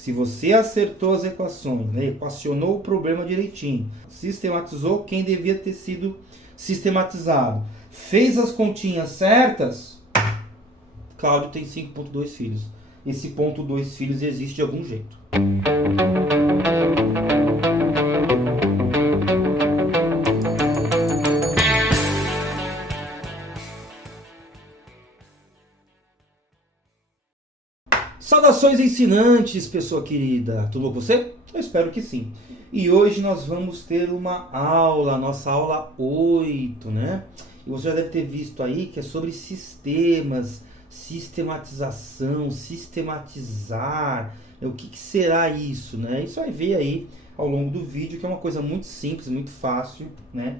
Se você acertou as equações, né, equacionou o problema direitinho, sistematizou quem devia ter sido sistematizado, fez as continhas certas, Cláudio tem 5,2 filhos. Esse ponto 2 filhos existe de algum jeito. Saudações ensinantes, pessoa querida. Tudo bom com você? Eu espero que sim. E hoje nós vamos ter uma aula, nossa aula 8, né? E você já deve ter visto aí que é sobre sistemas, sistematização, sistematizar. O que será isso, né? Isso vai ver aí ao longo do vídeo, que é uma coisa muito simples, muito fácil, né?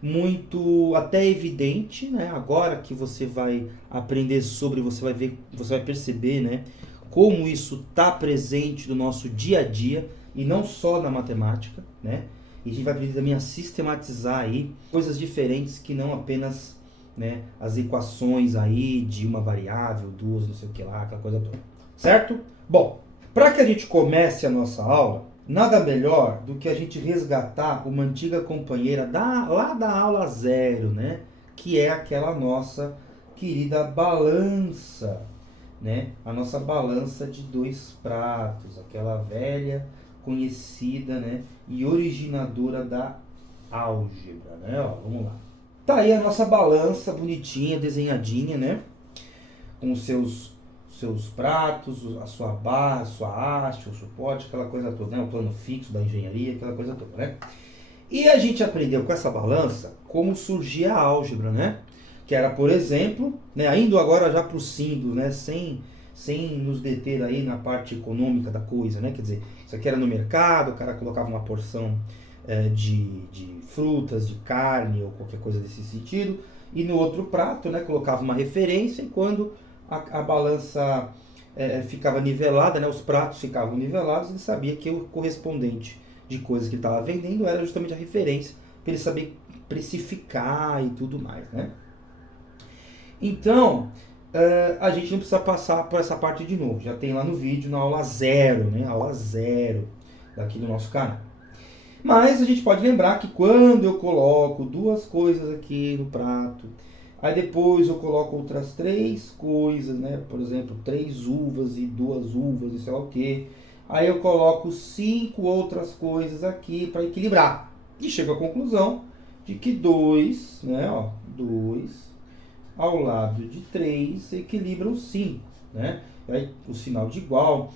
Muito até evidente, né? Agora que você vai aprender sobre, você vai ver, você vai perceber, né? Como isso está presente no nosso dia a dia e não só na matemática, né? E a gente vai aprender também a sistematizar aí coisas diferentes que não apenas, né, as equações aí de uma variável, duas, não sei o que lá, aquela coisa toda. Certo? Bom, para que a gente comece a nossa aula, nada melhor do que a gente resgatar uma antiga companheira lá da aula 0, né? Que é aquela nossa querida balança, né? A nossa balança de 2 pratos, aquela velha, conhecida, né? E originadora da álgebra, né? Ó, vamos lá. Tá aí a nossa balança bonitinha, desenhadinha, né? Com os seus pratos, a sua barra, a sua haste, o suporte, aquela coisa toda, né? O plano fixo da engenharia, aquela coisa toda, né? E a gente aprendeu com essa balança como surgia a álgebra, né? Que era, por exemplo, né, indo agora já para o símbolo, né, sem nos deter aí na parte econômica da coisa, né? Quer dizer, isso aqui era no mercado, o cara colocava uma porção de frutas, de carne ou qualquer coisa desse sentido, e no outro prato, né, colocava uma referência, e quando a balança ficava nivelada, né, os pratos ficavam nivelados, ele sabia que o correspondente de coisas que ele estava vendendo era justamente a referência, para ele saber precificar e tudo mais, né? Então, a gente não precisa passar por essa parte de novo. Já tem lá no vídeo, na aula 0, né? Aula 0 daqui do nosso canal. Mas a gente pode lembrar que quando eu coloco duas coisas aqui no prato, aí depois eu coloco outras 3 coisas, né? Por exemplo, 3 uvas e 2 uvas e sei lá o quê. Aí eu coloco 5 outras coisas aqui para equilibrar. E chego à conclusão de que 2, né? Ó, 2 ao lado de 3 equilibra o 5, né? Aí, o sinal de igual,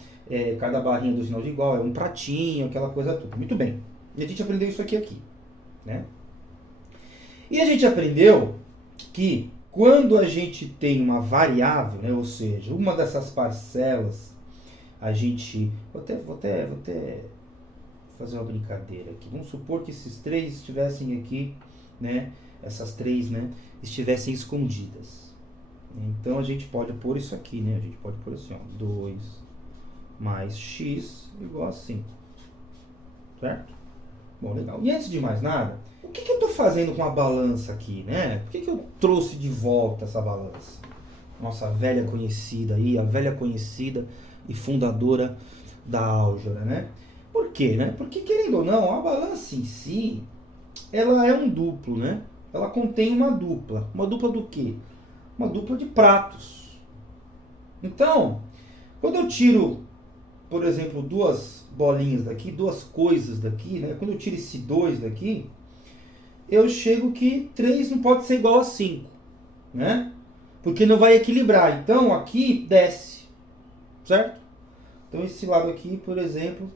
cada barrinha do sinal de igual é um pratinho, aquela coisa toda. Muito bem. E a gente aprendeu isso aqui, né? E a gente aprendeu que quando a gente tem uma variável, né, ou seja, uma dessas parcelas, a gente... Vou até fazer uma brincadeira aqui. Vamos supor que esses 3 estivessem aqui, né? Essas 3, né, estivessem escondidas. Então a gente pode pôr isso aqui, né? A gente pode pôr assim, ó, 2 mais x igual a 5. Certo? Bom, legal. E antes de mais nada, o que eu estou fazendo com a balança aqui, né? Por que eu trouxe de volta essa balança? Nossa velha conhecida aí, a velha conhecida e fundadora da álgebra, né? Por quê, né? Porque, querendo ou não, a balança em si, ela é um duplo, né? Ela contém uma dupla. Uma dupla do quê? Uma dupla de pratos. Então, quando eu tiro, por exemplo, 2 bolinhas daqui, 2 coisas daqui, né? Quando eu tiro esse 2 daqui, eu chego que 3 não pode ser igual a 5, né? Porque não vai equilibrar. Então, aqui desce, certo? Então, esse lado aqui, por exemplo,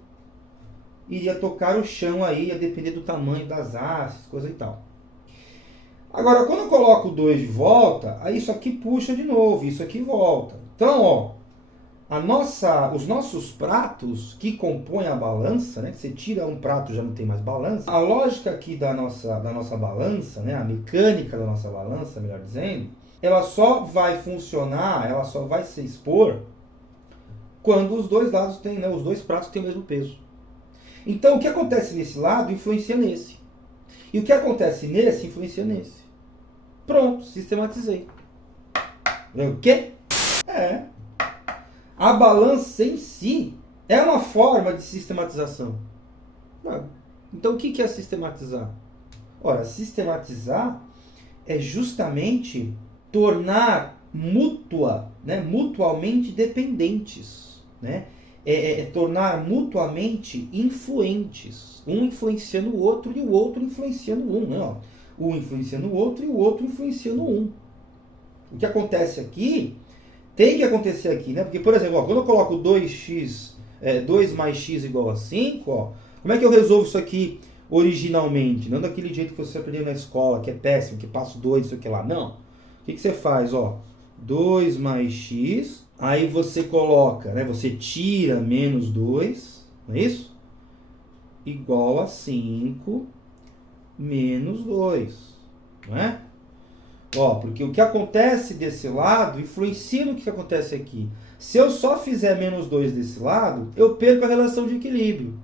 iria tocar o chão aí, a depender do tamanho das hastes, coisa e tal. Agora, quando eu coloco o 2 de volta, aí isso aqui puxa de novo, isso aqui volta. Então, ó, os nossos pratos que compõem a balança, né? Você tira um prato, já não tem mais balança. A lógica aqui da nossa balança, né? A mecânica da nossa balança, melhor dizendo, ela só vai funcionar, ela só vai se expor quando os dois lados têm, né? Os 2 pratos têm o mesmo peso. Então, o que acontece nesse lado influencia nesse. E o que acontece nesse influencia nesse. Pronto, sistematizei. O quê? A balança em si, É uma forma de sistematização. Então, o que é sistematizar? Ora, sistematizar é justamente tornar mutuamente dependentes, né? É tornar mutuamente influentes, um influenciando o outro e o outro influenciando um, né? Ó, um influenciando o outro e o outro influenciando um. O que acontece aqui, tem que acontecer aqui, né? Porque, por exemplo, ó, quando eu coloco 2x, 2 mais x igual a 5, ó, como é que eu resolvo isso aqui originalmente? Não daquele jeito que você aprendeu na escola, que é péssimo, que passo 2, isso aqui lá. Não. O que você faz? Ó, 2 mais x, aí você coloca, né? Você tira menos 2, não é isso? Igual a 5 menos 2, não é? Ó, porque o que acontece desse lado influencia no que acontece aqui. Se eu só fizer menos 2 desse lado, eu perco a relação de equilíbrio.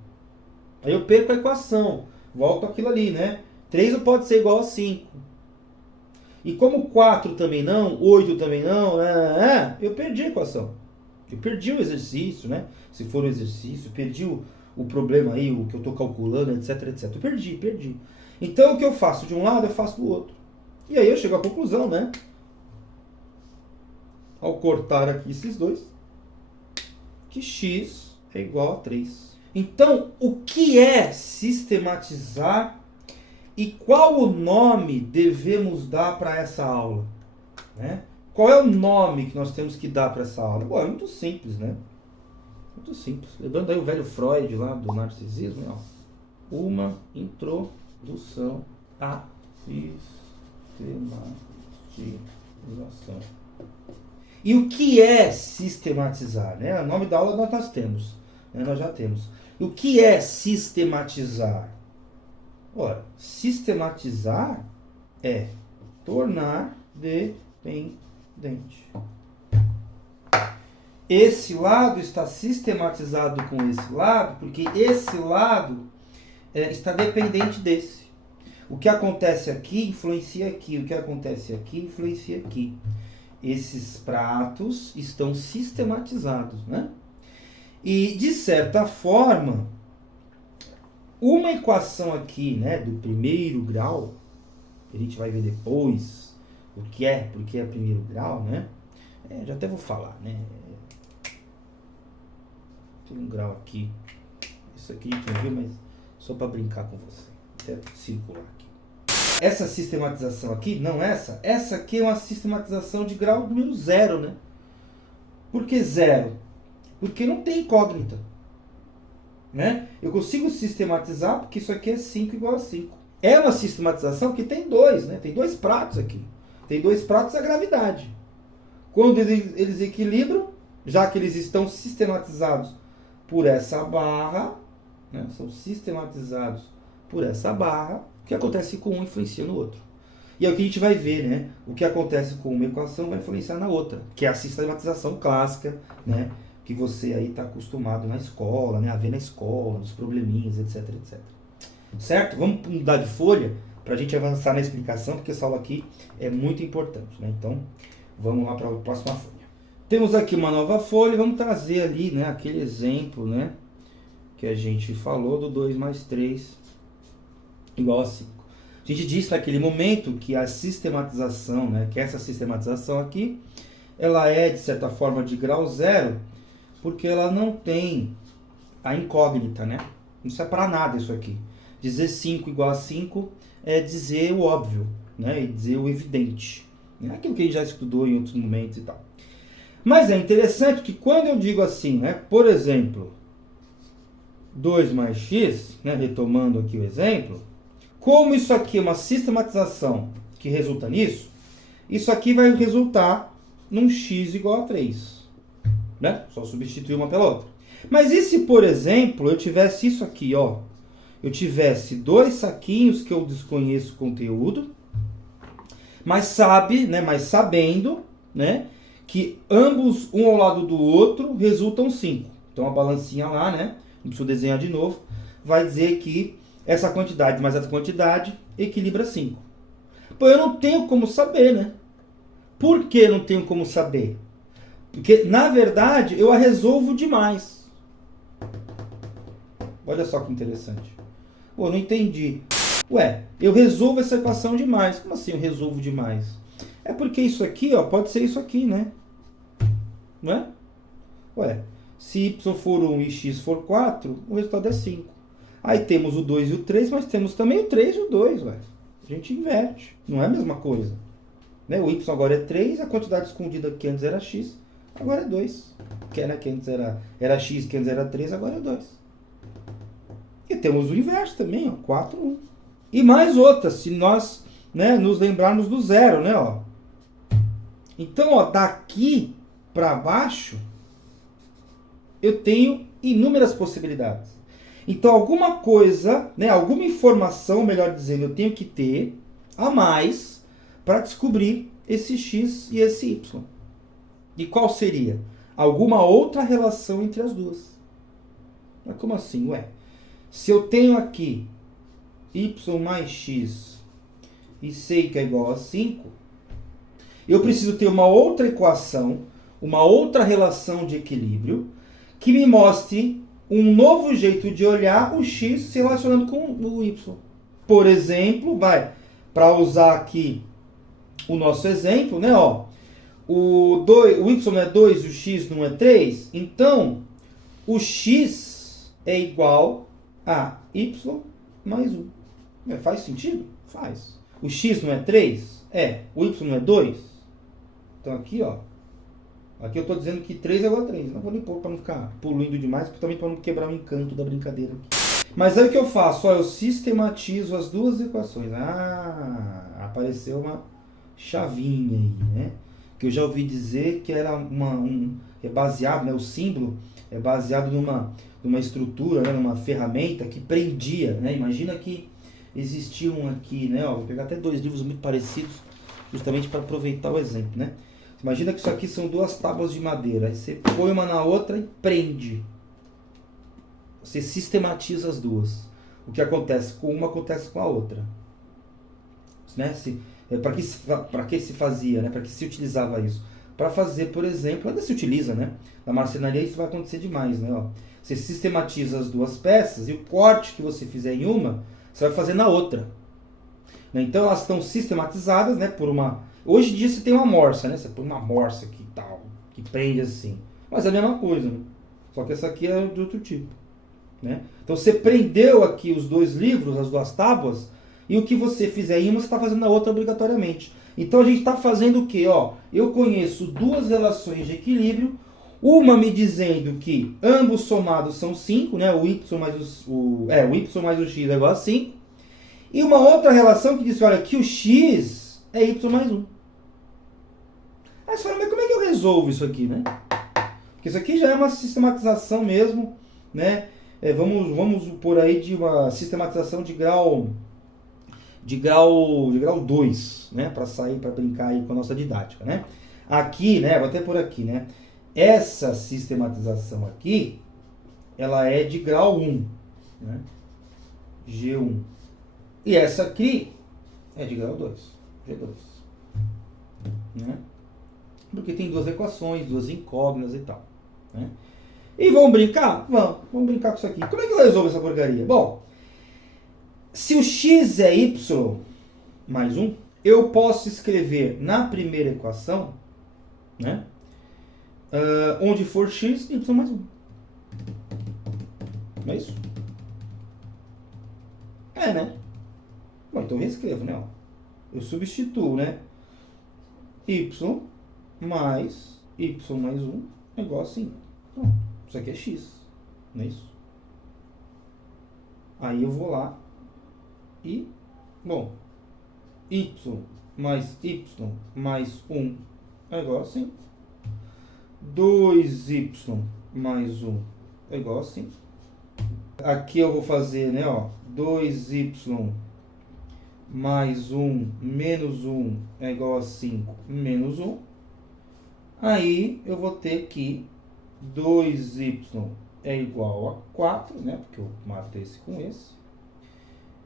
Aí eu perco a equação. Volto àquilo ali, né? 3 não pode ser igual a 5. E como 4 também não, 8 também não, eu perdi a equação. Eu perdi o exercício, né? Se for um exercício, perdi o problema aí, o que eu estou calculando, etc, etc. Eu perdi. Então o que eu faço de um lado, eu faço do outro. E aí eu chego à conclusão, né? Ao cortar aqui esses dois, que x é igual a 3. Então, o que é sistematizar e qual o nome devemos dar para essa aula? Né? Qual é o nome que nós temos que dar para essa aula? Bom, é muito simples, né? Muito simples. Lembrando aí o velho Freud lá do narcisismo, né? Uma introdução à sistematização. E o que é sistematizar? Né? O nome da aula nós temos, né? Nós já temos. E o que é sistematizar? Ora, sistematizar é tornar dependente. Esse lado está sistematizado com esse lado, porque esse lado está dependente desse. O que acontece aqui influencia aqui, o que acontece aqui influencia aqui. Esses pratos estão sistematizados, né? E, de certa forma, uma equação aqui, né, do primeiro grau, que a gente vai ver depois porque é primeiro grau, né? Já até vou falar, né? Tem um grau aqui. Isso aqui a gente não viu, mas só para brincar com você. Até circular aqui. Essa sistematização aqui, não essa. Essa aqui é uma sistematização de grau número 0, né? Por que 0? Porque não tem incógnita. Né? Eu consigo sistematizar porque isso aqui é 5 igual a 5. É uma sistematização que tem dois, né? Tem dois pratos aqui. Tem dois pratos a gravidade. Quando eles equilibram, já que eles estão sistematizados por essa barra, né? São sistematizados por essa barra, o que acontece com um influencia no outro. E é o que a gente vai ver, né? O que acontece com uma equação vai influenciar na outra, que é a sistematização clássica, né? Que você aí está acostumado na escola, né? A ver na escola, nos probleminhas, etc, etc. Certo? Vamos mudar de folha para a gente avançar na explicação, porque essa aula aqui é muito importante, né? Então, vamos lá para a próxima folha. Temos aqui uma nova folha, vamos trazer ali, né, aquele exemplo, né, que a gente falou do 2 mais 3 igual a 5. A gente disse naquele momento que a sistematização, né, que essa sistematização aqui, ela é, de certa forma, de grau 0, porque ela não tem a incógnita, né? Não serve para nada isso aqui. Dizer 5 igual a 5 é dizer o óbvio, né? E dizer o evidente. É aquilo que a gente já estudou em outros momentos e tal. Mas é interessante que quando eu digo assim, né? Por exemplo, 2 mais x, né? Retomando aqui o exemplo, como isso aqui é uma sistematização que resulta nisso, isso aqui vai resultar num x igual a 3. Né? Só substituir uma pela outra. Mas e se, por exemplo, eu tivesse isso aqui, ó? Eu tivesse dois saquinhos que eu desconheço o conteúdo, mas sabendo, né, que ambos, um ao lado do outro, resultam 5. Então a balancinha lá, né? Não preciso desenhar de novo. Vai dizer que essa quantidade mais essa quantidade equilibra 5. Pô, eu não tenho como saber, né? Por que não tenho como saber? Porque, na verdade, eu a resolvo demais. Olha só que interessante. Pô, não entendi. Ué, eu resolvo essa equação de mais. Como assim eu resolvo de mais? É porque isso aqui, ó, pode ser isso aqui, né? Não é? Ué, se y for 1 e x for 4, o resultado é 5. Aí temos o 2 e o 3, mas temos também o 3 e o 2, ué. A gente inverte. Não é a mesma coisa. Né? O y agora é 3, a quantidade escondida que antes era x, agora é 2. Que antes era x, que antes era 3, agora é 2. E temos o inverso também, ó, 4, 1. E mais outra, se nós, né, nos lembrarmos do zero, né, ó. Então, ó, daqui para baixo, eu tenho inúmeras possibilidades. Então, alguma coisa, né, alguma informação, melhor dizendo, eu tenho que ter a mais para descobrir esse x e esse y. E qual seria? Alguma outra relação entre as duas. Mas como assim? Ué, se eu tenho aqui y mais x e sei que é igual a 5, eu preciso ter uma outra equação, uma outra relação de equilíbrio, que me mostre um novo jeito de olhar o x se relacionando com o y. Por exemplo, para usar aqui o nosso exemplo, né, ó, o y não é 2 e o x não é 3, então o x é igual a y mais 1. Faz sentido? Faz. O x não é 3? É. O y não é 2? Então aqui, ó, aqui eu estou dizendo que 3 é igual a 3. Não vou nem pôr para não ficar poluindo demais, também para não quebrar o encanto da brincadeira aqui. Mas aí o que eu faço? Ó, eu sistematizo as duas equações. Ah, apareceu uma chavinha aí, né? Que eu já ouvi dizer que era é baseado, né? O símbolo é baseado numa estrutura, né? Numa ferramenta que prendia, né? Imagina que existiam aqui, né? Ó, vou pegar até dois livros muito parecidos, justamente para aproveitar o exemplo, né? Imagina que isso aqui são duas tábuas de madeira. Aí você põe uma na outra e prende. Você sistematiza as duas. O que acontece com uma acontece com a outra. Né? Para que se fazia, né? Para que se utilizava isso? Para fazer, por exemplo, ainda se utiliza, né? Na marcenaria isso vai acontecer demais, né? Ó, você sistematiza as duas peças e o corte que você fizer em uma, você vai fazer na outra. Né? Então elas estão sistematizadas, né? Por uma... Hoje em dia você tem uma morsa, né? Você põe uma morsa aqui e tal, que prende assim. Mas é a mesma coisa, né? Só que essa aqui é de outro tipo. Né? Então você prendeu aqui os dois livros, as duas tábuas, e o que você fizer em uma, você está fazendo na outra obrigatoriamente. Então a gente está fazendo o quê? Ó, eu conheço duas relações de equilíbrio, uma me dizendo que ambos somados são 5, né? O y mais o x é igual a 5. E uma outra relação que diz, olha, que o x é y mais 1. Aí você fala, mas como é que eu resolvo isso aqui, né? Porque isso aqui já é uma sistematização mesmo, né? Vamos por aí de uma sistematização de grau 2, né? Para sair, para brincar aí com a nossa didática, né? Aqui, né? Vou até por aqui, né? Essa sistematização aqui, ela é de grau 1, né? G1. E essa aqui é de grau 2, G2. Né? Porque tem duas equações, duas incógnitas e tal. Né? E vamos brincar? Vamos brincar com isso aqui. Como é que eu resolvo essa porcaria? Bom, se o x é y mais 1, eu posso escrever na primeira equação, né? Onde for x, y mais 1. Não é isso? É, né? Bom, então eu reescrevo, né? Ó. Eu substituo, né? Y mais 1 é igual a 5. Então, isso aqui é x, não é isso? Aí eu vou lá e, bom, y mais 1 é igual a 5. 2y mais 1 é igual a 5. Aqui eu vou fazer, né, ó, 2y mais 1 menos 1 é igual a 5 menos 1. Aí eu vou ter que 2y é igual a 4, né? Porque eu mato esse com esse.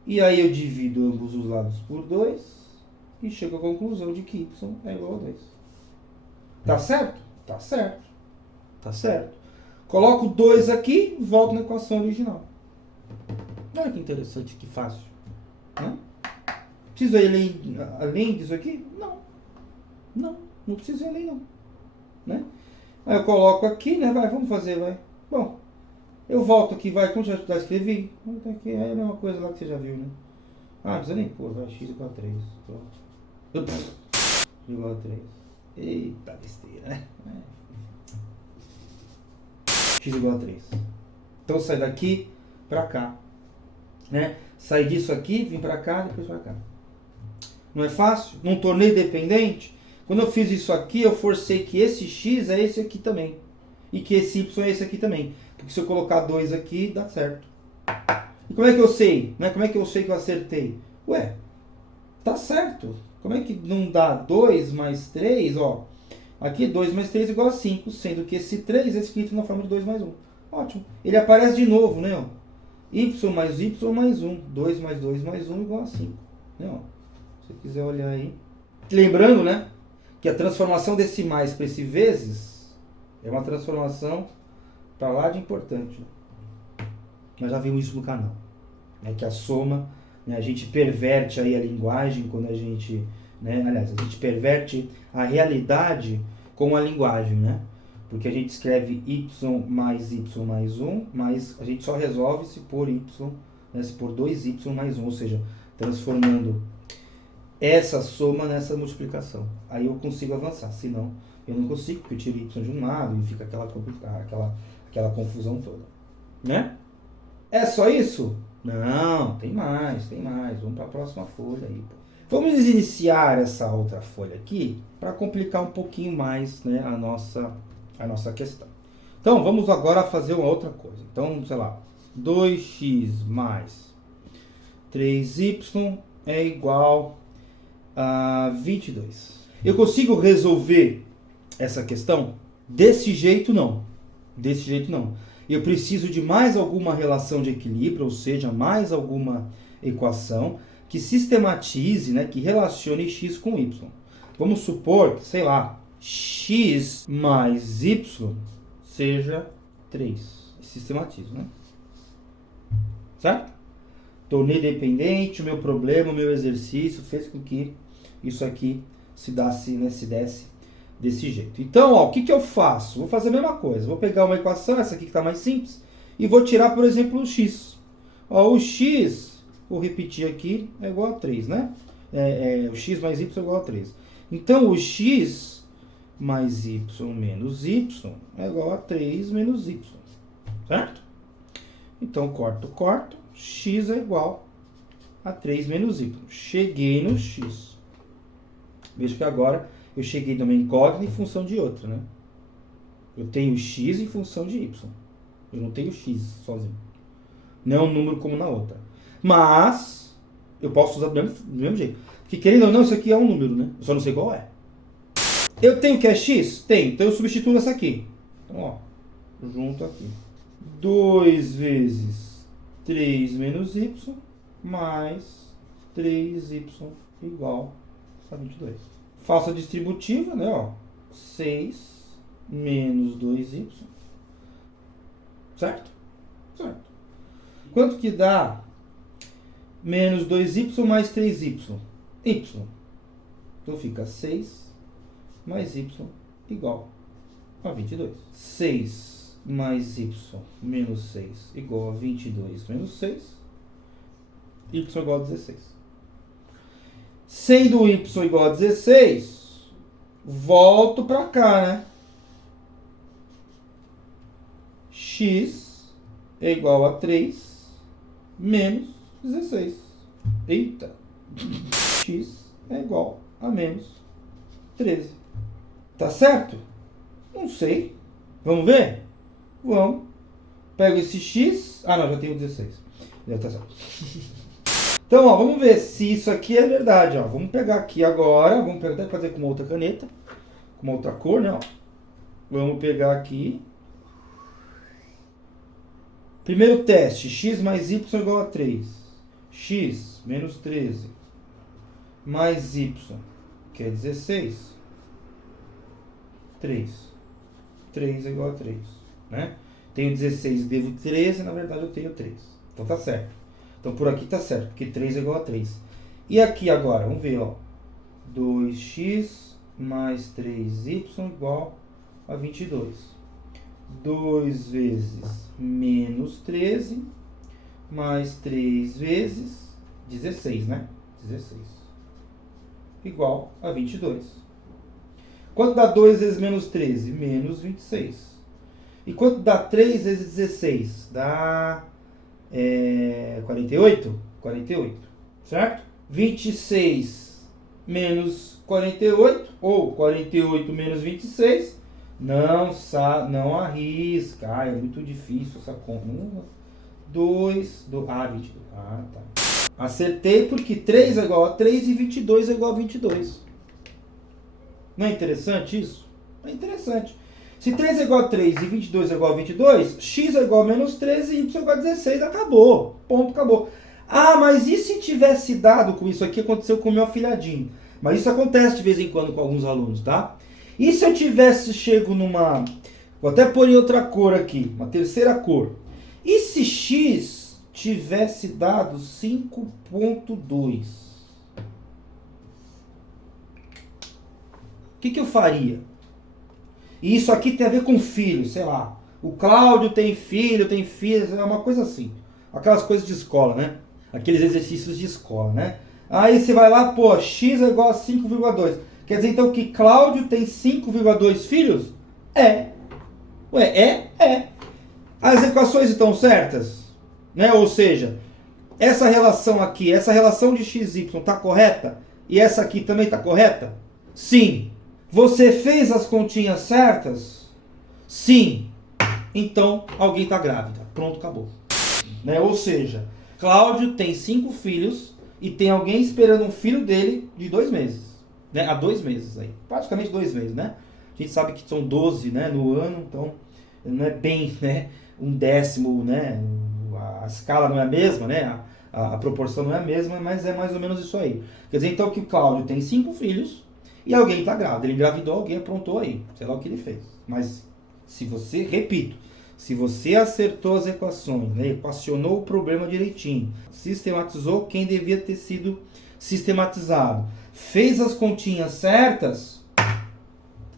E aí eu divido ambos os lados por 2 e chego à conclusão de que y é igual a 2. Tá certo? Tá certo. Tá certo. Coloco 2 aqui e volto na equação original. Olha que interessante, que fácil. Né? Preciso ir além disso aqui? Não preciso ir além não. Né? Aí eu coloco aqui, né? Vamos fazer, vai. Bom, eu volto aqui, vai, como já escrevi. Aqui é a mesma coisa lá que você já viu, né? Não precisa nem pôr, vai, x igual a 3. Pronto. Igual a 3. Eita besteira, né? X igual a 3. Então sai daqui pra cá. Né? Sair disso aqui, vim pra cá, depois pra cá. Não é fácil? Não tornei dependente? Quando eu fiz isso aqui, eu forcei que esse x é esse aqui também. E que esse y é esse aqui também. Porque se eu colocar 2 aqui, dá certo. E como é que eu sei? Né? Como é que eu sei que eu acertei? Ué, tá certo. Como é que não dá 2 mais 3? Ó, aqui 2 mais 3 igual a 5, sendo que esse 3 é escrito na forma de 2 mais 1. Ótimo. Ele aparece de novo, né? Ó. Y mais Y mais 1. 2 mais 2 mais 1 igual a 5. Né? Ó. Se você quiser olhar aí. Lembrando, né? Que a transformação desse mais para esse vezes é uma transformação para lá de importante. Nós já vimos isso no canal. Né? Que a soma, né? A gente perverte aí a linguagem quando a gente... Né? Aliás, a gente perverte a realidade com a linguagem, né? Porque a gente escreve y mais 1, mas a gente só resolve se por y, né? Se por 2y mais 1, ou seja, transformando essa soma nessa multiplicação. Aí eu consigo avançar, senão eu não consigo, porque eu tiro y de um lado e fica aquela confusão toda. Né? É só isso? Não, tem mais. Vamos para a próxima folha aí. Vamos iniciar essa outra folha aqui para complicar um pouquinho mais, né, a nossa questão. Então, vamos agora fazer uma outra coisa. Então, sei lá, 2x mais 3y é igual a 22. Eu consigo resolver essa questão? Desse jeito, não. Eu preciso de mais alguma relação de equilíbrio, ou seja, mais alguma equação que sistematize, né, que relacione x com y. Vamos supor que, sei lá, x mais y seja 3. Sistematizo, né? Certo? Tornei dependente, o meu problema, o meu exercício fez com que isso aqui se desse desse jeito. Então, ó, o que eu faço? Vou fazer a mesma coisa. Vou pegar uma equação, essa aqui que está mais simples, e vou tirar, por exemplo, o x. Ó, o x, vou repetir aqui, é igual a 3, né? O x mais y é igual a 3. Então, o x mais y menos y é igual a 3 menos y. Certo? Então, corto. X é igual a 3 menos y. Cheguei no x. Veja que agora eu cheguei numa incógnita em função de outra, né? Eu tenho x em função de y. Eu não tenho x sozinho. Não é um número como na outra. Mas eu posso usar do mesmo jeito. Porque querendo ou não, isso aqui é um número, né? Eu só não sei qual é. Eu tenho que é x? Tem. Então eu substituo essa aqui. Então, ó. Junto aqui. 2 vezes 3 menos y mais 3y igual a 22. Faço a distributiva, né? Ó. 6 menos 2y. Certo? Certo. Quanto que dá menos 2y mais 3y? Y. Então fica 6 mais y igual a 22. 6 mais y menos 6 igual a 22 menos 6. Y igual a 16. Sendo y igual a 16, volto para cá, né? X é igual a 3 menos 16. Eita! X é igual a menos 13. Tá certo? Não sei. Vamos ver? Vamos. Pego esse x. Ah, não, já tenho 16. Já tá certo. Então, ó, vamos ver se isso aqui é verdade. Ó. Vamos pegar aqui agora. Vamos até fazer com uma outra caneta. Com uma outra cor, né? Ó. Vamos pegar aqui. Primeiro teste. X mais y igual a 3. X menos 13 mais y, que é 16. 3. 3 é igual a 3. Né? Tenho 16 e devo 13, na verdade eu tenho 3. Então tá certo. Então por aqui está certo, porque 3 é igual a 3. E aqui agora, vamos ver, ó. 2x mais 3y igual a 22. 2 vezes menos 13 mais 3 vezes 16, né? 16. Igual a 22. Quanto dá 2 vezes menos 13? Menos 26. E quanto dá 3 vezes 16? Dá 48? 48, certo? 26 menos 48, ou 48 menos 26, não arrisca. É muito difícil essa conta. 22. Ah, tá. Acertei porque 3 é igual a 3 e 22 é igual a 22. Não é interessante isso? É interessante. Se 3 é igual a 3 e 22 é igual a 22, x é igual a menos 13 e y é igual a 16. Acabou. Ponto, acabou. Ah, mas e se tivesse dado com isso aqui? Aconteceu com o meu afilhadinho. Mas isso acontece de vez em quando com alguns alunos, tá? E se eu tivesse chego numa... Vou até pôr em outra cor aqui, uma terceira cor. E se x tivesse dado 5,2? O que eu faria? E isso aqui tem a ver com filho, sei lá. O Cláudio tem filho, é uma coisa assim. Aquelas coisas de escola, né? Aqueles exercícios de escola, né? Aí você vai lá, pô, x é igual a 5,2. Quer dizer então que Cláudio tem 5,2 filhos? É. Ué, é. As equações estão certas? Né? Ou seja, essa relação aqui, essa relação de x e y está correta? E essa aqui também está correta? Sim. Você fez as continhas certas? Sim. Então, alguém está grávida. Pronto, acabou. Né? Ou seja, Cláudio tem 5 filhos e tem alguém esperando um filho dele de 2 meses. Né? Há 2 meses aí. Praticamente 2 meses, né? A gente sabe que são 12, né, no ano, então não é bem, né, um décimo, né? A escala não é a mesma, né? A proporção não é a mesma, mas é mais ou menos isso aí. Quer dizer, então, que o Cláudio tem 5 filhos e alguém está grávido. Ele engravidou, alguém aprontou aí. Sei lá o que ele fez. Mas, se você, repito, se você acertou as equações, né, equacionou o problema direitinho, sistematizou quem devia ter sido sistematizado, fez as continhas certas,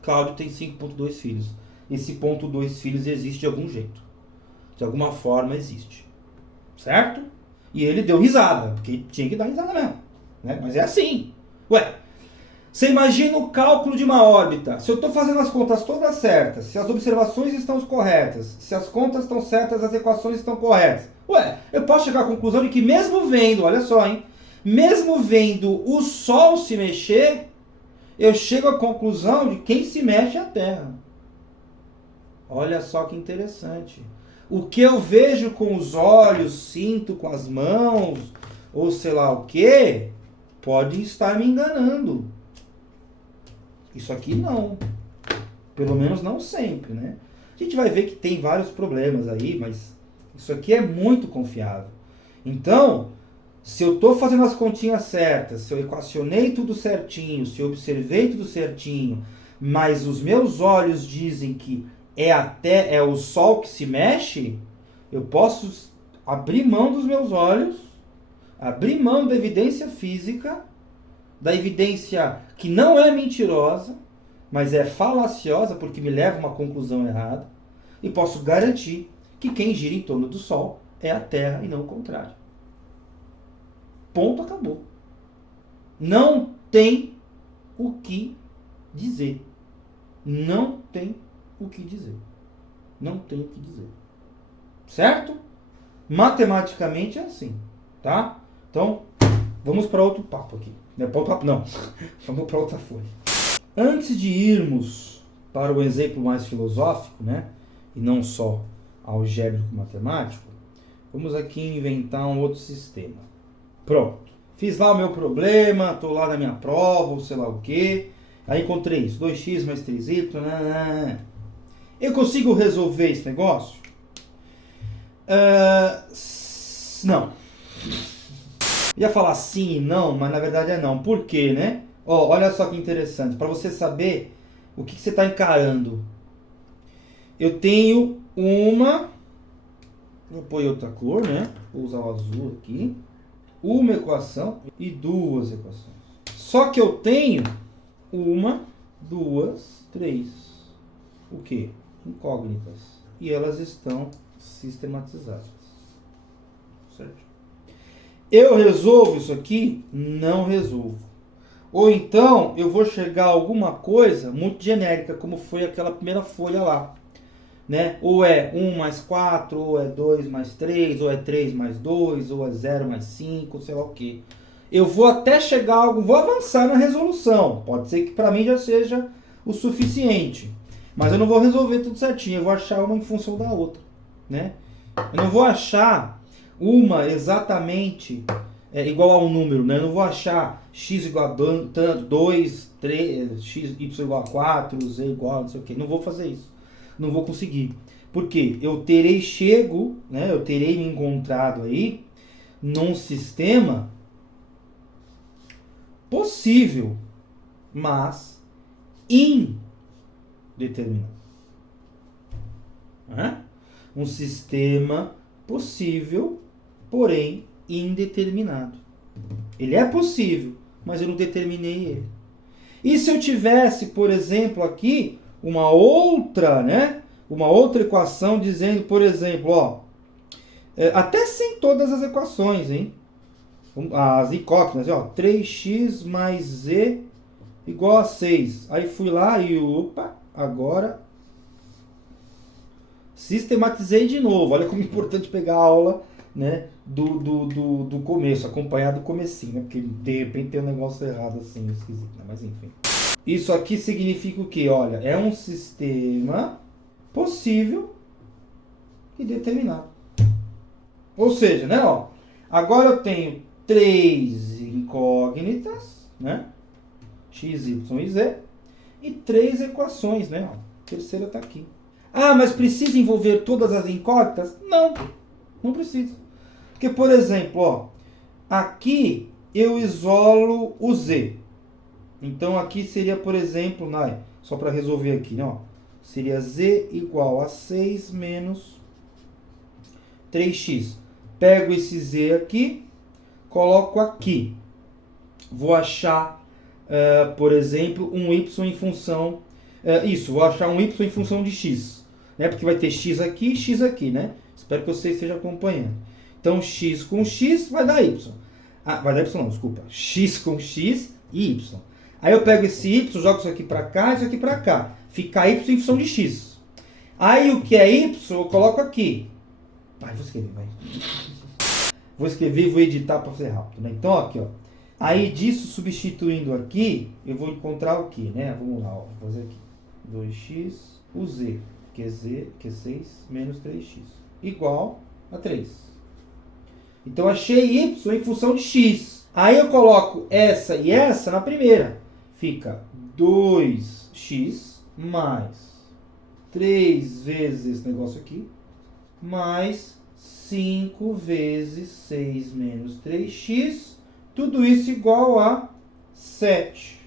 Cláudio tem 5,2 filhos. Esse 0,2 filhos existe de algum jeito. De alguma forma existe. Certo? E ele deu risada, porque tinha que dar risada mesmo. Né? Mas é assim. Ué, você imagina o cálculo de uma órbita. Se eu estou fazendo as contas todas certas, se as observações estão corretas, se as contas estão certas, as equações estão corretas. Ué, eu posso chegar à conclusão de que mesmo vendo, olha só, hein? Mesmo vendo o Sol se mexer, eu chego à conclusão de que quem se mexe é a Terra. Olha só que interessante. O que eu vejo com os olhos, sinto com as mãos, ou sei lá o que, pode estar me enganando. Isso aqui não. Pelo menos não sempre, né? A gente vai ver que tem vários problemas aí, mas isso aqui é muito confiável. Então, se eu estou fazendo as continhas certas, se eu equacionei tudo certinho, se eu observei tudo certinho, mas os meus olhos dizem que é o Sol que se mexe, eu posso abrir mão dos meus olhos, abrir mão da evidência física, da evidência que não é mentirosa, mas é falaciosa porque me leva a uma conclusão errada, e posso garantir que quem gira em torno do Sol é a Terra e não o contrário. Ponto, acabou. Não tem o que dizer. Não tem o que dizer. Não tem o que dizer. Certo? Matematicamente é assim, tá? Então, vamos para outro papo aqui. Não é para outro papo, não. Vamos para outra folha. Antes de irmos para o exemplo mais filosófico, né? E não só algébrico matemático, vamos aqui inventar um outro sistema. Pronto. Fiz lá o meu problema, estou lá na minha prova, ou sei lá o que. Aí encontrei isso, 2x mais 3y. Eu consigo resolver esse negócio? Não. Ia falar sim e não, mas na verdade é não. Por quê, né? Olha só que interessante. Para você saber o que você está encarando. Eu tenho uma Vou pôr outra cor, né? Vou usar o azul aqui. Uma equação e duas equações. Só que eu tenho uma, duas, três. O quê? Incógnitas. E elas estão sistematizadas. Certo? Eu resolvo isso aqui? Não resolvo. Ou então eu vou chegar a alguma coisa muito genérica, como foi aquela primeira folha lá. Né? Ou é 1 mais 4, ou é 2 mais 3, ou é 3 mais 2, ou é 0 mais 5, sei lá o que. Eu vou até chegar a algo, vou avançar na resolução. Pode ser que para mim já seja o suficiente. Mas eu não vou resolver tudo certinho, eu vou achar uma em função da outra. Né? Eu não vou achar uma exatamente igual a um número. Né? Eu não vou achar x igual a tanto, 2, 3, x, y igual a 4, z igual a não sei o que. Não vou fazer isso. Não vou conseguir. Porque eu terei eu terei me encontrado aí num sistema possível, mas indeterminado. Um sistema possível, porém indeterminado. Ele é possível, mas eu não determinei ele. E se eu tivesse, por exemplo, aqui uma outra equação dizendo, por exemplo, até sem todas as equações, hein? As incógnitas, 3x mais z igual a 6. Aí fui lá e, agora sistematizei de novo. Olha como é importante pegar a aula, né, do começo, acompanhar do comecinho, né? Porque de repente tem um negócio errado assim, esquisito, né? Mas enfim. Isso aqui significa o quê? Olha, é um sistema possível e determinado. Ou seja, né, agora eu tenho 3 incógnitas, né? X, Y e Z. E 3 equações, né? A terceira está aqui. Ah, mas precisa envolver todas as incógnitas? Não, não precisa. Porque, por exemplo, aqui eu isolo o Z. Então aqui seria, por exemplo, só para resolver aqui, né? Seria Z igual a 6 menos 3x. Pego esse Z aqui, coloco aqui. Vou achar, por exemplo, um y em função... vou achar um y em função de x. Né? Porque vai ter x aqui e x aqui, né? Espero que você esteja acompanhando. Então, x com x vai dar y. Vai dar y não, desculpa. X com x e y. Aí eu pego esse y, jogo isso aqui para cá e isso aqui para cá. Fica y em função de x. Aí o que é y eu coloco aqui. Vou escrever, vai. Vou escrever e vou editar para ser rápido. Né? Então, aqui, Aí disso, substituindo aqui, eu vou encontrar o que, né? Vamos lá, vou fazer aqui. 2x, o z, que é 6, menos 3x. Igual a 3. Então, achei y em função de x. Aí eu coloco essa e essa na primeira. Fica 2x mais 3 vezes esse negócio aqui, mais 5 vezes 6 menos 3x, tudo isso igual a 7.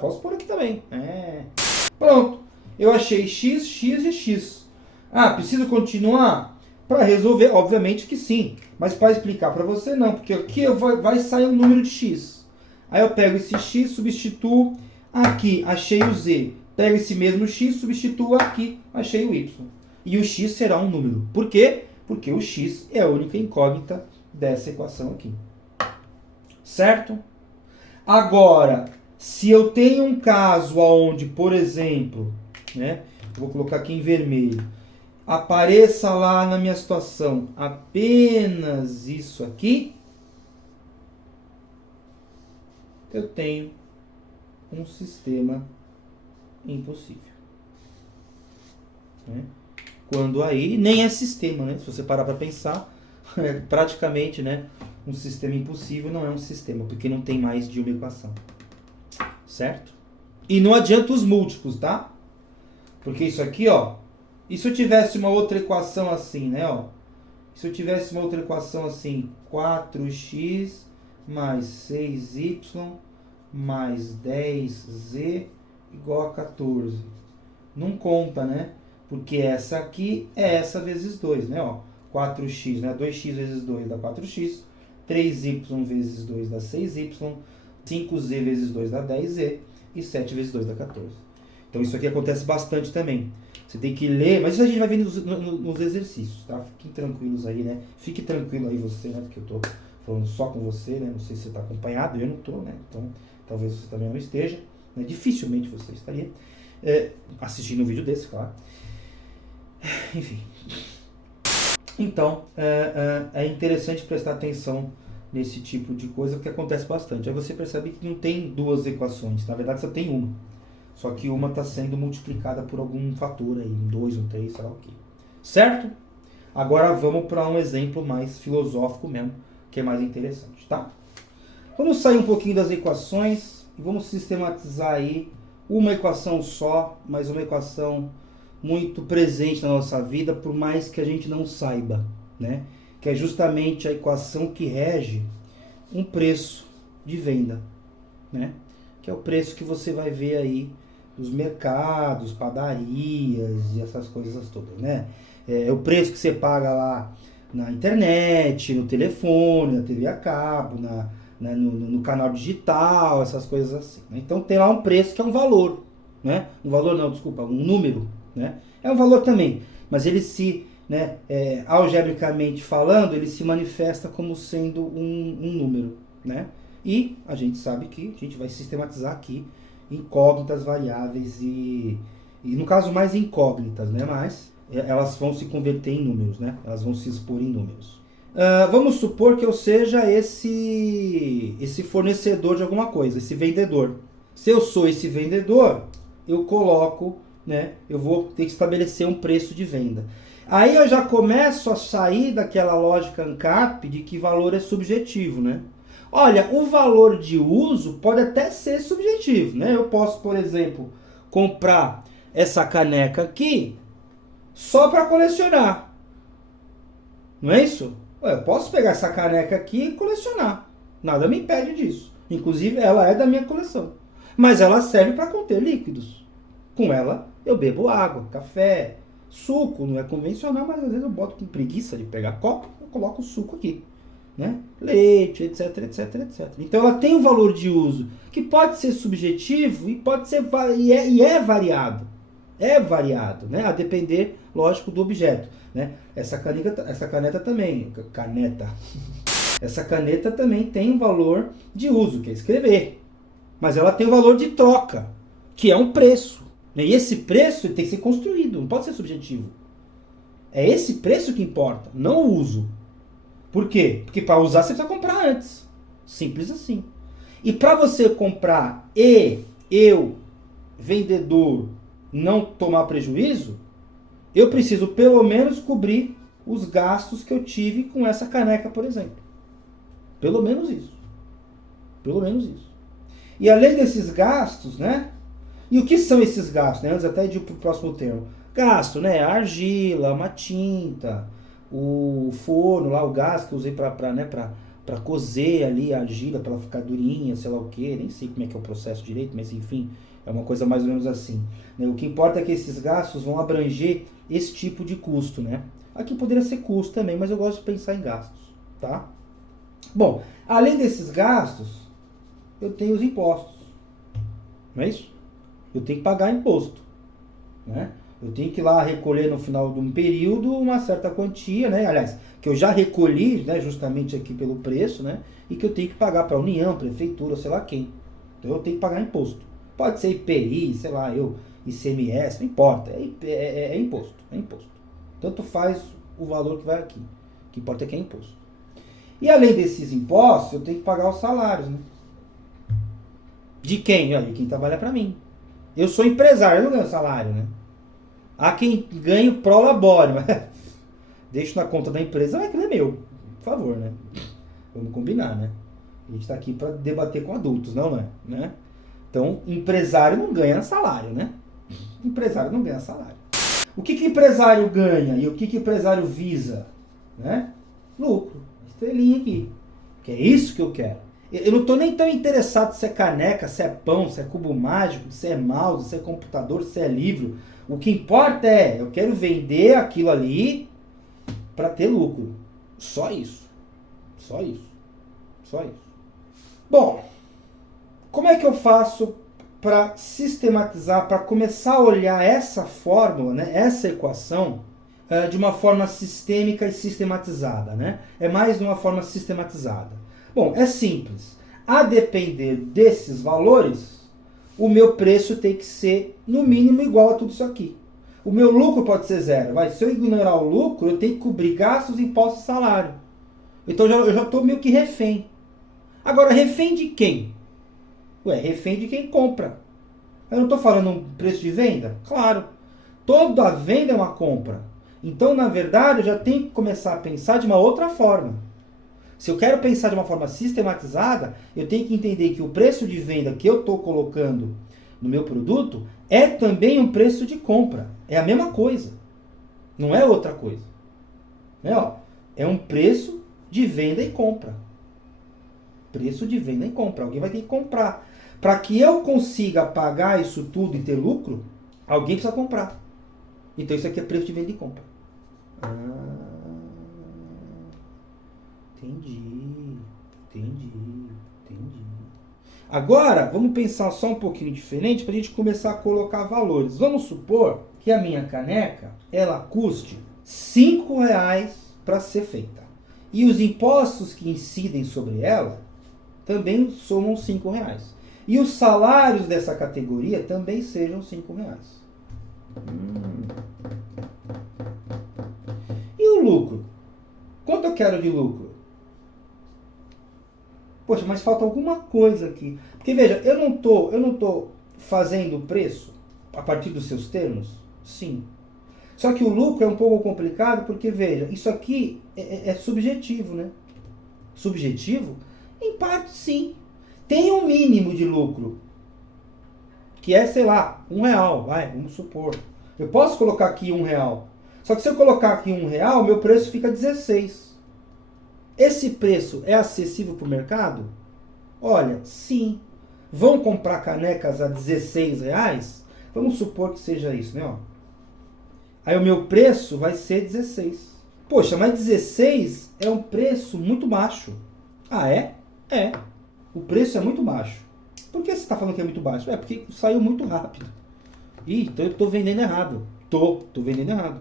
Posso pôr aqui também. Pronto, eu achei x, x e x. Preciso continuar? Para resolver, obviamente que sim. Mas para explicar para você, não. Porque aqui vai sair um número de x. Aí eu pego esse x, substituo aqui, achei o z. Pego esse mesmo x, substituo aqui, achei o y. E o x será um número. Por quê? Porque o x é a única incógnita dessa equação aqui. Certo? Agora, se eu tenho um caso onde, por exemplo, né, vou colocar aqui em vermelho, apareça lá na minha situação apenas isso aqui, eu tenho um sistema impossível. Né? Quando aí nem é sistema, né? Se você parar para pensar, praticamente, né, um sistema impossível não é um sistema, porque não tem mais de uma equação. Certo? E não adianta os múltiplos, tá? Porque isso aqui, e se eu tivesse uma outra equação assim, né, Se eu tivesse uma outra equação assim, 4x mais 6y mais 10z igual a 14. Não conta, né? Porque essa aqui é essa vezes 2, né? 4x, né? 2x vezes 2 dá 4x, 3y vezes 2 dá 6y, 5z vezes 2 dá 10z e 7 vezes 2 dá 14. Então isso aqui acontece bastante também. Você tem que ler, mas isso a gente vai ver nos exercícios, tá? Fiquem tranquilos aí, né? Fique tranquilo aí você, né? Porque eu tô falando só com você, né? Não sei se você está acompanhado, eu não tô, né? Então talvez você também não esteja, né? Dificilmente você estaria assistindo um vídeo desse, claro. Enfim. Então, é interessante prestar atenção nesse tipo de coisa, porque acontece bastante. Aí você percebe que não tem duas equações, na verdade só tem uma. Só que uma está sendo multiplicada por algum fator aí, um 2, um 3, sei lá o quê. Certo? Agora vamos para um exemplo mais filosófico mesmo, que é mais interessante, tá? Vamos sair um pouquinho das equações e vamos sistematizar aí uma equação só, mas uma equação muito presente na nossa vida, por mais que a gente não saiba, né? Que é justamente a equação que rege um preço de venda, né? Que é o preço que você vai ver aí nos mercados, padarias e essas coisas todas, né? É o preço que você paga lá na internet, no telefone, na TV a cabo, no canal digital, essas coisas assim, né? Então tem lá um preço que é um valor, né? Um valor não, desculpa, um número, né? É um valor também, mas ele se, né, algebricamente falando, ele se manifesta como sendo um número, né? E a gente sabe que a gente vai sistematizar aqui incógnitas, variáveis e no caso mais incógnitas, né? Mas elas vão se converter em números, né? Elas vão se expor em números. Vamos supor que eu seja esse fornecedor de alguma coisa, esse vendedor. Se eu sou esse vendedor, eu coloco, né? Eu vou ter que estabelecer um preço de venda. Aí eu já começo a sair daquela lógica ANCAP de que valor é subjetivo, né? Olha, o valor de uso pode até ser subjetivo, né? Eu posso, por exemplo, comprar essa caneca aqui só para colecionar. Não é isso? Eu posso pegar essa caneca aqui e colecionar. Nada me impede disso. Inclusive, ela é da minha coleção. Mas ela serve para conter líquidos. Com ela, eu bebo água, café, suco. Não é convencional, mas às vezes eu boto com preguiça de pegar copo, eu coloco o suco aqui. Né? Leite, etc, etc, etc. Então ela tem um valor de uso que pode ser subjetivo e pode ser e é variado. É variado, né? A depender, lógico, do objeto, né? Essa caneta também, essa caneta também tem um valor de uso, que é escrever. Mas ela tem um valor de troca, que é um preço. E esse preço tem que ser construído, não pode ser subjetivo. É esse preço que importa, não o uso. Por quê? Porque para usar você precisa comprar antes. Simples assim. E para você comprar e eu, vendedor, não tomar prejuízo, eu preciso pelo menos cobrir os gastos que eu tive com essa caneca, por exemplo. Pelo menos isso. Pelo menos isso. E além desses gastos, né? E o que são esses gastos? Né? Antes até de ir para o próximo termo. Gasto, né? A argila, uma tinta, o forno lá, o gás que eu usei para cozer ali a argila, para ela ficar durinha, sei lá o que, nem sei como é que é o processo direito, mas enfim, é uma coisa mais ou menos assim. Né? O que importa é que esses gastos vão abranger esse tipo de custo, né? Aqui poderia ser custo também, mas eu gosto de pensar em gastos, tá? Bom, além desses gastos, eu tenho os impostos, não é isso? Eu tenho que pagar imposto, né? Eu tenho que ir lá recolher no final de um período uma certa quantia, né? Aliás, que eu já recolhi, né, justamente aqui pelo preço, né? E que eu tenho que pagar para a União, Prefeitura, sei lá quem. Então eu tenho que pagar imposto. Pode ser IPI, sei lá, ICMS, não importa. É imposto, é imposto. Tanto faz o valor que vai aqui. O que importa é que é imposto. E além desses impostos, eu tenho que pagar os salários, né? De quem? De quem trabalha para mim. Eu sou empresário, eu não ganho salário, né? Há quem ganhe pro labore, mas deixo na conta da empresa, mas aquilo é meu. Por favor, né? Vamos combinar, né? A gente está aqui para debater com adultos, não é? Né? Então, empresário não ganha salário, né? Empresário não ganha salário. O que empresário ganha e o que empresário visa? Né? Lucro. Estrelinha aqui. Que é isso que eu quero. Eu não estou nem tão interessado se é caneca, se é pão, se é cubo mágico, se é mouse, se é computador, se é livro. O que importa é, eu quero vender aquilo ali para ter lucro. Só isso. Só isso. Só isso. Bom, como é que eu faço para sistematizar, para começar a olhar essa fórmula, né, essa equação, de uma forma sistêmica e sistematizada, né? É mais de uma forma sistematizada. Bom, é simples. A depender desses valores, o meu preço tem que ser, no mínimo, igual a tudo isso aqui. O meu lucro pode ser zero. Se eu ignorar o lucro, eu tenho que cobrir gastos, impostos e salário. Então eu já estou meio que refém. Agora, refém de quem? Refém de quem compra. Eu não estou falando um preço de venda? Claro. Toda venda é uma compra. Então, na verdade, eu já tenho que começar a pensar de uma outra forma. Se eu quero pensar de uma forma sistematizada, eu tenho que entender que o preço de venda que eu estou colocando no meu produto é também um preço de compra. É a mesma coisa. Não é outra coisa. É um preço de venda e compra. Preço de venda e compra. Alguém vai ter que comprar. Para que eu consiga pagar isso tudo e ter lucro, alguém precisa comprar. Então isso aqui é preço de venda e compra. Entendi. Agora, vamos pensar só um pouquinho diferente para a gente começar a colocar valores. Vamos supor que a minha caneca, ela custe R$5 para ser feita. E os impostos que incidem sobre ela também somam R$5. E os salários dessa categoria também sejam R$5. E o lucro? Quanto eu quero de lucro? Poxa, mas falta alguma coisa aqui. Porque veja, eu não tô fazendo o preço a partir dos seus termos? Sim. Só que o lucro é um pouco complicado porque, veja, isso aqui é subjetivo, né? Subjetivo? Em parte, sim. Tem um mínimo de lucro, que é, sei lá, R$1, vamos supor. Eu posso colocar aqui R$1. Só que se eu colocar aqui R$1, meu preço fica 16. Esse preço é acessível para o mercado? Olha, sim. Vão comprar canecas a R$16? Vamos supor que seja isso, né? Aí o meu preço vai ser 16. Poxa, mas 16 é um preço muito baixo. Ah, é? É. O preço é muito baixo. Por que você está falando que é muito baixo? É porque saiu muito rápido. Ih, então eu estou vendendo errado. Tô vendendo errado.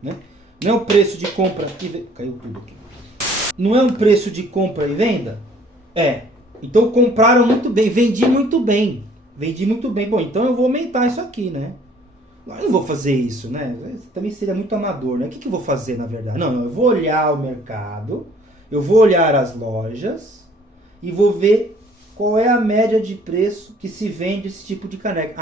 Né? Não é um preço de compra e... Caiu tudo aqui. Não é um preço de compra e venda? É. Então compraram muito bem. Vendi muito bem. Bom, então eu vou aumentar isso aqui, né? Eu não vou fazer isso, né? Também seria muito amador, né? O que eu vou fazer, na verdade? Não, eu vou olhar o mercado, eu vou olhar as lojas e vou ver qual é a média de preço que se vende esse tipo de caneca.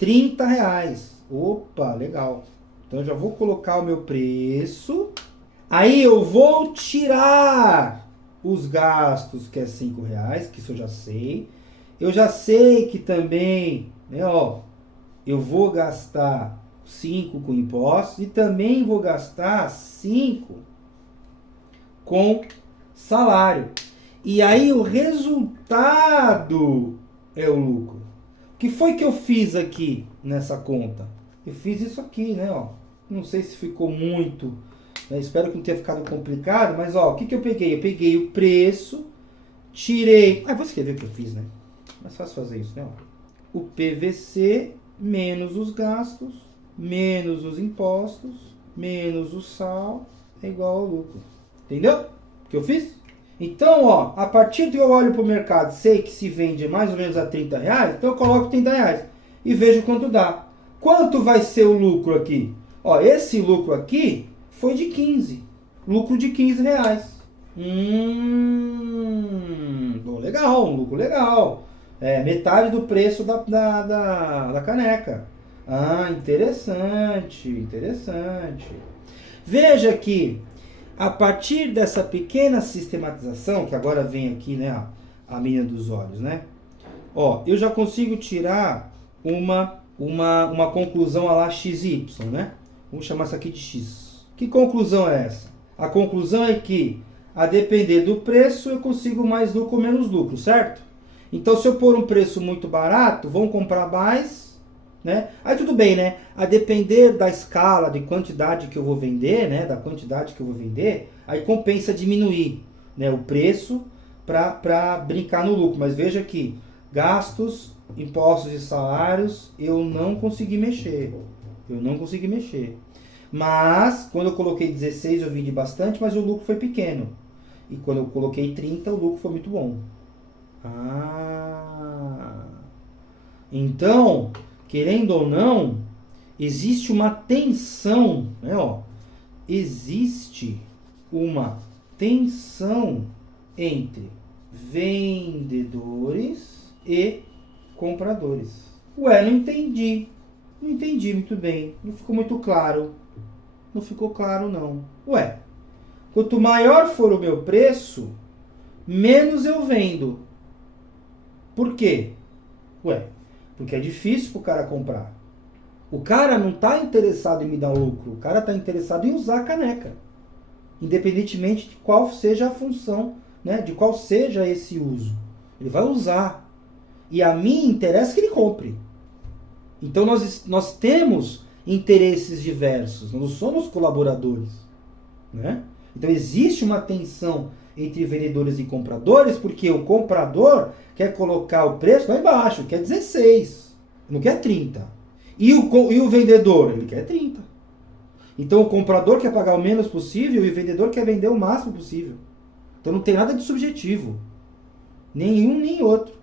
R$30. Opa, legal. Então eu já vou colocar o meu preço. Aí eu vou tirar os gastos, que é R$5, que isso eu já sei. Eu já sei que também, né, eu vou gastar 5 com impostos e também vou gastar 5 com salário. E aí o resultado é o lucro. O que foi que eu fiz aqui nessa conta? Eu fiz isso aqui, né? Não sei se ficou muito, né? Espero que não tenha ficado complicado, mas o que eu peguei? Eu peguei o preço, tirei... vou escrever o que eu fiz, né? Mais fácil fazer isso, né? O PVC menos os gastos, menos os impostos, menos o sal, é igual ao lucro. Entendeu o que eu fiz? Então, a partir que eu olho para o mercado, sei que se vende mais ou menos a R$30, então eu coloco R$30 e vejo quanto dá. Quanto vai ser o lucro aqui? Esse lucro aqui foi de 15. Lucro de R$15. Legal, um lucro legal. É metade do preço da caneca. Interessante. Veja que a partir dessa pequena sistematização, que agora vem aqui, né, a menina dos olhos, né? Eu já consigo tirar uma conclusão a lá XY, né? Vamos chamar isso aqui de X. Que conclusão é essa? A conclusão é que, a depender do preço, eu consigo mais lucro ou menos lucro, certo? Então, se eu pôr um preço muito barato, vão comprar mais, né? Aí tudo bem, né? A depender da escala, de quantidade que eu vou vender, né? Da quantidade que eu vou vender, aí compensa diminuir, né? O preço para brincar no lucro. Mas veja aqui, gastos, impostos e salários, eu não consegui mexer. Eu não consegui mexer. Mas, quando eu coloquei 16, eu vendi bastante, mas o lucro foi pequeno. E quando eu coloquei 30, o lucro foi muito bom. Então, querendo ou não, existe uma tensão, né? Ó, existe uma tensão entre vendedores e compradores. Ué, não entendi. Não entendi muito bem. Não ficou muito claro. Não ficou claro, não. Ué, quanto maior for o meu preço, menos eu vendo. Por quê? Ué, porque é difícil pro cara comprar. O cara não está interessado em me dar lucro. O cara está interessado em usar a caneca. Independentemente de qual seja a função, né? De qual seja esse uso. Ele vai usar. E a mim interessa que ele compre. Então nós temos interesses diversos. Nós não somos colaboradores, né? Então existe uma tensão entre vendedores e compradores, porque o comprador quer colocar o preço lá embaixo, quer 16, não quer 30. E o vendedor, ele quer 30. Então o comprador quer pagar o menos possível e o vendedor quer vender o máximo possível. Então não tem nada de subjetivo. Nenhum nem outro.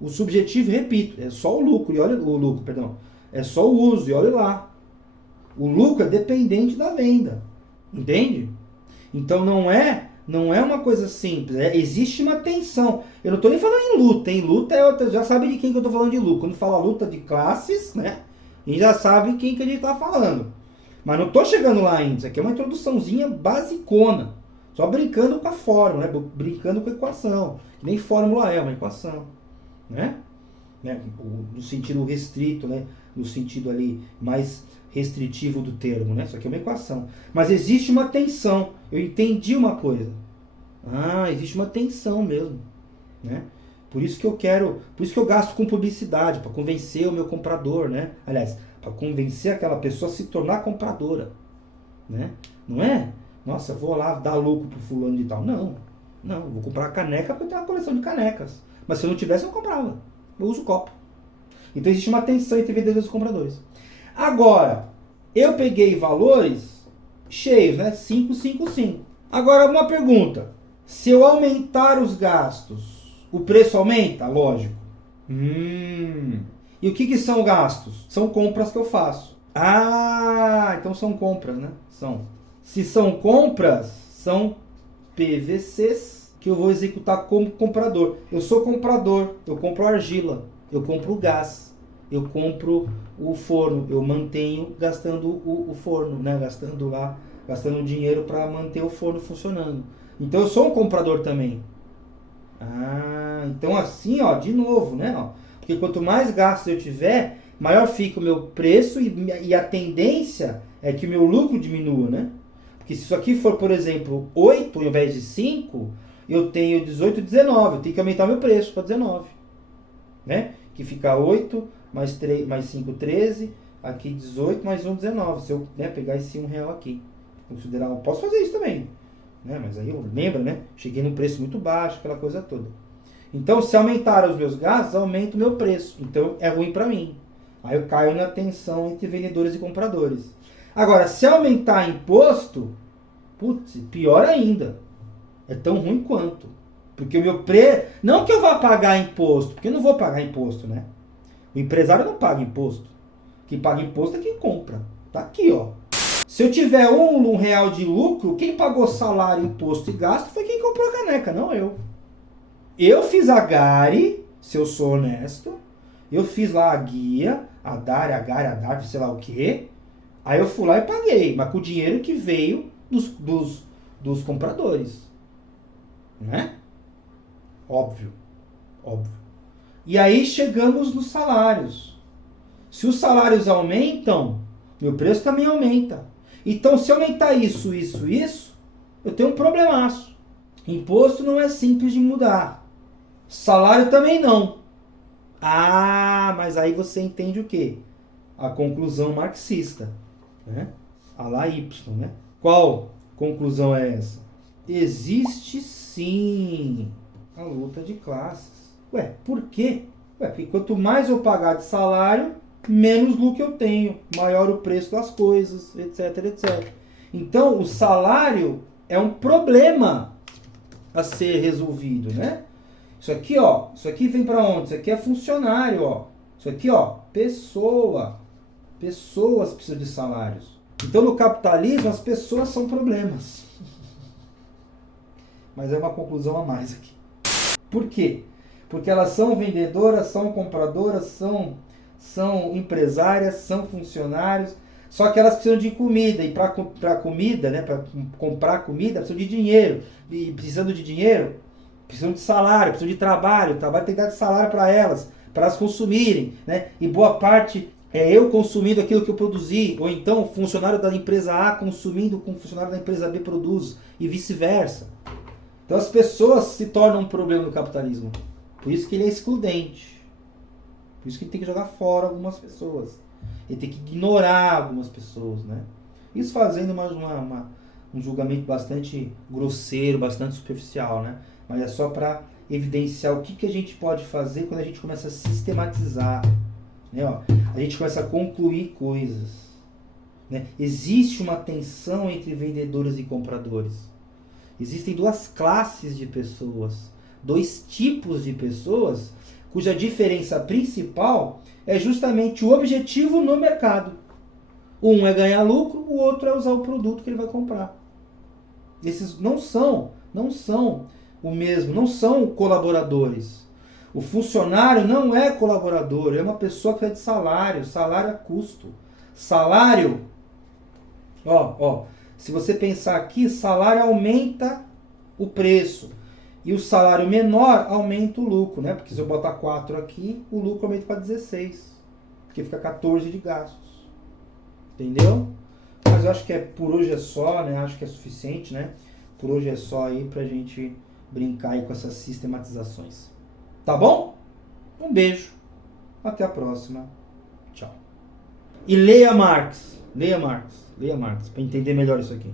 O subjetivo, repito, é só o lucro, e olha o lucro, perdão. É só o uso, e olha lá. O lucro é dependente da venda. Entende? Então não é uma coisa simples. Existe uma tensão. Eu não estou nem falando em luta. Em luta já sabe de quem que eu estou falando de luta. Quando fala luta de classes, né? A gente já sabe quem que a gente está falando. Mas não estou chegando lá ainda. Isso aqui é uma introduçãozinha basicona. Só brincando com a fórmula, né? Brincando com a equação. Que nem fórmula é uma equação. Né? No sentido restrito, né? No sentido ali mais restritivo do termo, né? Isso aqui é uma equação. Mas existe uma tensão. Eu entendi uma coisa. Existe uma tensão mesmo, né? Por isso que eu gasto com publicidade, para convencer o meu comprador, né? Aliás, para convencer aquela pessoa a se tornar compradora, né? Não é? Nossa, eu vou lá dar lucro pro fulano de tal. Não, eu vou comprar a caneca porque eu tenho uma coleção de canecas. Mas se eu não tivesse, eu comprava. Eu uso copo. Então existe uma tensão entre vendedores e compradores. Agora, eu peguei valores cheios, né? 5, 5, 5. Agora, uma pergunta. Se eu aumentar os gastos, o preço aumenta? Lógico. E o que são gastos? São compras que eu faço. Então são compras, né? Se são compras, são PVCs que eu vou executar como comprador. Eu sou comprador, eu compro argila, eu compro gás, eu compro o forno, eu mantenho gastando o forno, né? Gastando dinheiro para manter o forno funcionando. Então eu sou um comprador também. Então assim, ó, de novo, né? Ó, porque quanto mais gastos eu tiver, maior fica o meu preço e a tendência é que o meu lucro diminua, né? Porque se isso aqui for, por exemplo, 8 ao invés de 5, eu tenho 18, 19. Eu tenho que aumentar meu preço para 19. Né? Que fica 8 mais 5, 13. Aqui 18 mais 1, 19. Se eu pegar esse R$1 aqui. Considerar, eu posso fazer isso também. Né? Mas aí eu lembro, né? Cheguei num preço muito baixo, aquela coisa toda. Então, se aumentar os meus gastos, aumenta o meu preço. Então, é ruim para mim. Aí eu caio na tensão entre vendedores e compradores. Agora, se aumentar imposto, pior ainda. É tão ruim quanto. Porque o meu preço... Não que eu vá pagar imposto, porque eu não vou pagar imposto, né? O empresário não paga imposto. Quem paga imposto é quem compra. Tá aqui, ó. Se eu tiver R$1 de lucro, quem pagou salário, imposto e gasto foi quem comprou a caneca, não eu. Eu fiz a Gari, se eu sou honesto. Eu fiz lá a guia, a Gari, sei lá o quê. Aí eu fui lá e paguei. Mas com o dinheiro que veio dos compradores. Né? Óbvio. E aí chegamos nos salários. Se os salários aumentam, meu preço também aumenta. Então, se aumentar isso, eu tenho um problemaço. Imposto não é simples de mudar. Salário também não. Ah, mas aí você entende o quê? A conclusão marxista, né? A lá Y, né? Qual conclusão é essa? Existe sim a luta de classes. Ué, por quê? Ué, porque quanto mais eu pagar de salário, menos lucro eu tenho, maior o preço das coisas, etc, etc. Então, o salário é um problema a ser resolvido, né? Isso aqui, ó, isso aqui vem para onde? Isso aqui é funcionário, ó. Isso aqui, ó, pessoa. Pessoas precisam de salários. Então, no capitalismo, as pessoas são problemas. Mas é uma conclusão a mais aqui. Por quê? Porque elas são vendedoras, são compradoras, são empresárias, são funcionários. Só que elas precisam de comida. E para comida, né, para comprar comida, precisam de dinheiro. E precisando de dinheiro, precisam de salário, precisam de trabalho. O trabalho tem que dar de salário para elas consumirem. Né? E boa parte é eu consumindo aquilo que eu produzi. Ou então o funcionário da empresa A consumindo com o funcionário da empresa B produz. E vice-versa. Então as pessoas se tornam um problema no capitalismo. Por isso que ele é excludente. Por isso que ele tem que jogar fora algumas pessoas. Ele tem que ignorar algumas pessoas, né? Isso fazendo um julgamento bastante grosseiro, bastante superficial, né? Mas é só para evidenciar o que a gente pode fazer quando a gente começa a sistematizar. Né? Ó, a gente começa a concluir coisas. Né? Existe uma tensão entre vendedores e compradores. Existem duas classes de pessoas, dois tipos de pessoas, cuja diferença principal é justamente o objetivo no mercado. Um é ganhar lucro, o outro é usar o produto que ele vai comprar. Esses não são o mesmo, não são colaboradores. O funcionário não é colaborador, é uma pessoa que é de salário, salário é custo. Salário, se você pensar aqui, salário aumenta o preço. E o salário menor aumenta o lucro, né? Porque se eu botar 4 aqui, o lucro aumenta para 16. Porque fica 14 de gastos. Entendeu? Mas eu acho que por hoje é só, né? Acho que é suficiente, né? Por hoje é só aí pra gente brincar aí com essas sistematizações. Tá bom? Um beijo. Até a próxima. Tchau. E leia Marx. Leia Marx. Leia Marx. Para entender melhor isso aqui.